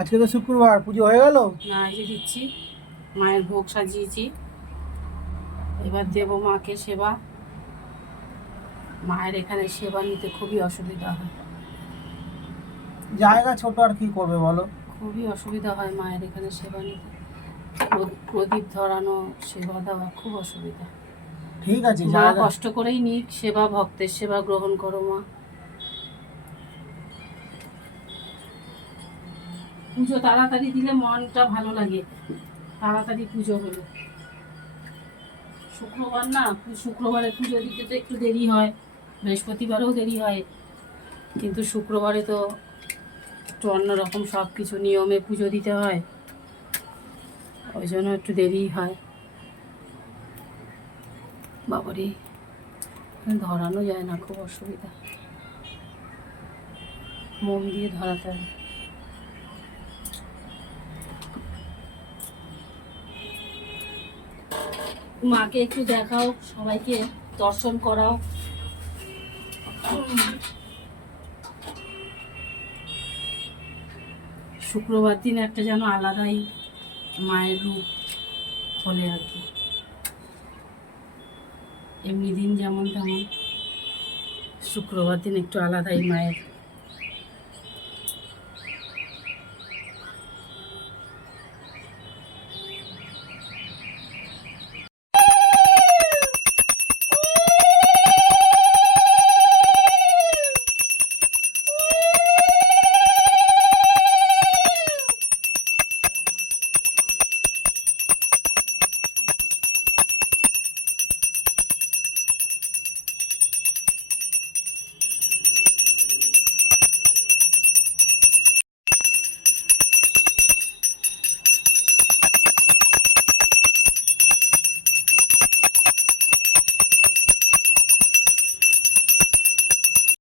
আজকে তো শুক্রবার, পুজো হয়ে গেল। না, এই যে দিচ্ছি, মায়ের ভোগ সাজিয়েছি, এবার দেব মাকে সেবা। মায়ের এখানে সেবা নিতে খুবই অসুবিধা হয়, জায়গা ছোট, আর কি করবে বলো। খুবই অসুবিধা হয় মায়ের এখানে সেবা নিতে। প্রদীপ ধরানো, সেবা দেওয়া খুব অসুবিধা। ঠিক আছে, মা জায়গা কষ্ট করেই নিক সেবা, ভক্তের সেবা গ্রহণ করো মা। পুজো তাড়াতাড়ি দিলে মনটা ভালো লাগে, তাড়াতাড়ি পুজো হলো। শুক্রবার না, শুক্রবারে পুজো দিতে তো একটু দেরি হয়, বৃহস্পতিবারেও দেরি হয়, কিন্তু শুক্রবারে তো একটু অন্যরকম সব কিছু নিয়মে পুজো দিতে হয়, ওই জন্য একটু দেরি হয়। বাবারে, ধরানো যায় না, খুব অসুবিধা, মন দিয়ে ধরাতে হয়। মাকে একটু দেখাও, সবাইকে দর্শন করাও। শুক্রবার দিন একটা যেন আলাদাই মায়ের রূপ খোলে আর কি, এমনি দিন যেমন তেমন, শুক্রবার দিন একটু আলাদাই মায়ের